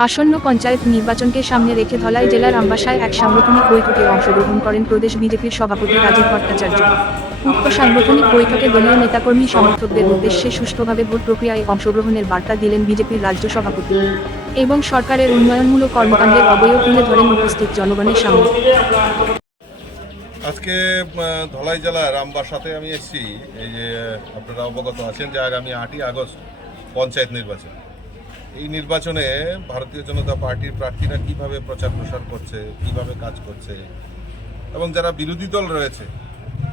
আসন্ন পঞ্চায়েত নির্বাচনকে সামনে রেখে ধলাই জেলার আম্বাসায় এক সাংগঠনিক বৈঠকে অংশগ্রহণ করেন প্রদেশ বিজেপির সভাপতি রাজীব ভট্টাচার্য। উক্ত সাংগঠনিক বৈঠকে দলীয় নেতাকর্মী সমর্থকদের উদ্দেশ্যে সুষ্ঠুভাবে ভোট প্রক্রিয়ায় অংশগ্রহণের বার্তা দিলেন বিজেপির রাজ্য সভাপতি এবং সরকারের উন্নয়নমূলক কর্মকাণ্ডের অবয়ব তুলে ধরেন উপস্থিত জনগণের সামনে। আজকে ধলাই জেলার রামবাসাতে আমি এসেছি। এই যে, আপনারা অবগত আছেন যে আগামী আটই আগস্ট পঞ্চায়েত নির্বাচন। এই নির্বাচনে ভারতীয় জনতা পার্টির প্রার্থীরা কীভাবে প্রচার প্রসার করছে কীভাবে কাজ করছে এবং যারা বিরোধী দল রয়েছে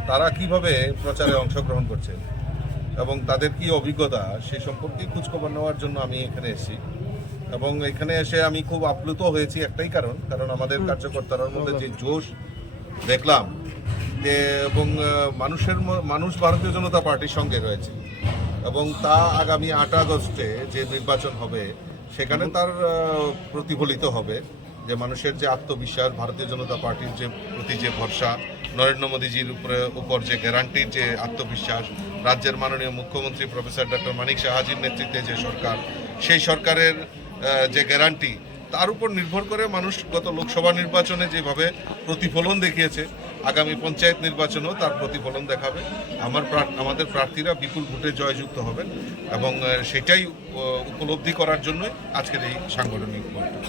তারা কীভাবে প্রচারে অংশগ্রহণ করছে এবং তাদের কি অভিজ্ঞতা সে সম্পর্কে খোঁজখবর নেওয়ার জন্য আমি এখানে এসেছি। এবং এখানে এসে আমি খুব আপ্লুত হয়েছি একটাই কারণ কারণ আমাদের কার্যকর্তার মধ্যে যে জোশ দেখলাম যে এবং মানুষের মানুষ ভারতীয় জনতা পার্টির সঙ্গে রয়েছে। এবং তা আগামী আট আগস্টে যে নির্বাচন হবে, সেখানে তার প্রতিফলিত হবে যে মানুষের যে আত্মবিশ্বাস, ভারতীয় জনতা পার্টির যে প্রতি যে ভরসা, নরেন্দ্র মোদীজির উপরে, উপর যে গ্যারান্টির যে আত্মবিশ্বাস, রাজ্যের মাননীয় মুখ্যমন্ত্রী প্রফেসর ডক্টর মানিক সাহাজির নেতৃত্বে যে সরকার, সেই সরকারের যে গ্যারান্টি তার উপর নির্ভর করে মানুষ গত লোকসভা নির্বাচনে যেভাবে প্রতিফলন দেখিয়েছে, আগামী পঞ্চায়েত নির্বাচনেও তার প্রতিফলন দেখাবে। আমার আমাদের প্রার্থীরা বিপুল ভোটে জয়যুক্ত হবেন এবং সেটাই উপলব্ধি করার জন্যই আজকের এই সাংগঠনিক বৈঠক।